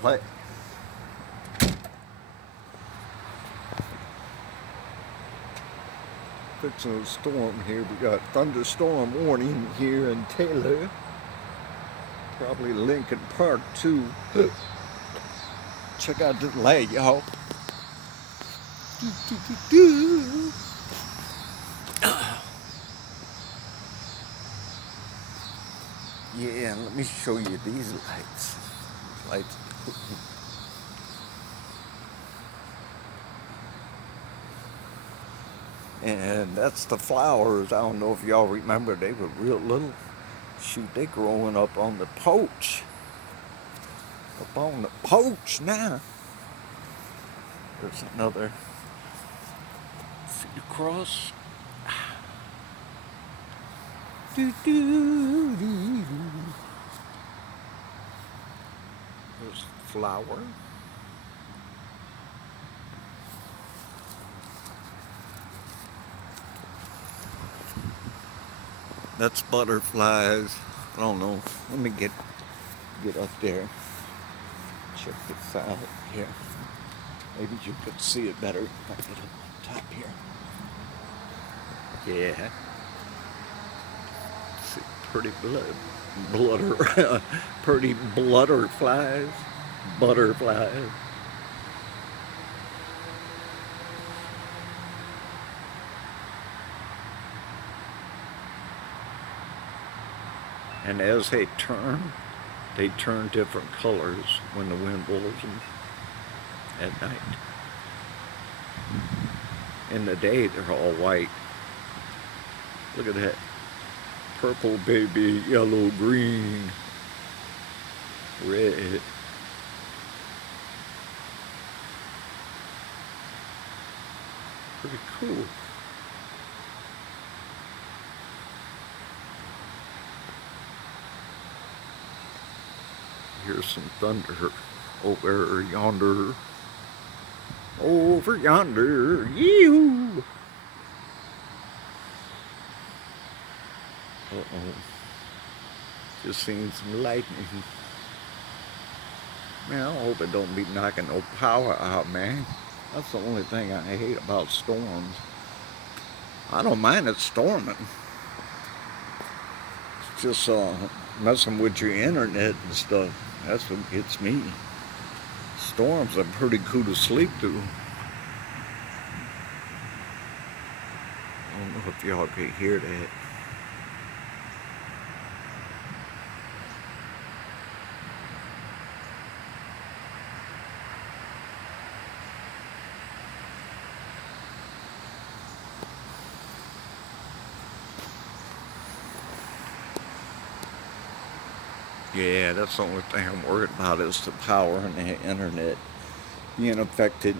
What? Fixing a storm here. We got thunderstorm warning here in Taylor. Probably Lincoln Park too. Check out this light, y'all. Yeah, let me show you these lights. Lights. And that's the flowers. I don't know if y'all remember, they were real little. Shoot, they growing up on the porch. Up on the porch now. There's another feet across. There's a flower. That's butterflies. I don't know. Let me get up there. Check this out here. Maybe you could see it better if I get up top here. Yeah. See, pretty pretty butterflies. Butterflies. And as they turn different colors when the wind blows them at night. In the day, they're all white. Look at that. Purple, baby, yellow, green, red. Pretty cool. Here's some thunder over yonder. Over yonder. You. Uh-oh. Just seen some lightning. Man, I hope it don't be knocking no power out, man. That's the only thing I hate about storms. I don't mind it storming. It's just messing with your internet and stuff. That's what gets me. Storms are pretty cool to sleep through. I don't know if y'all can hear that. Yeah, that's the only thing I'm worried about is the power and the internet being affected.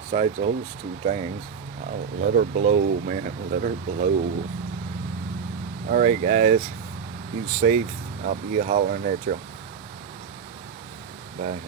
Besides those two things, I'll let her blow, man. Let her blow. All right, guys. Be safe. I'll be hollering at you. Bye.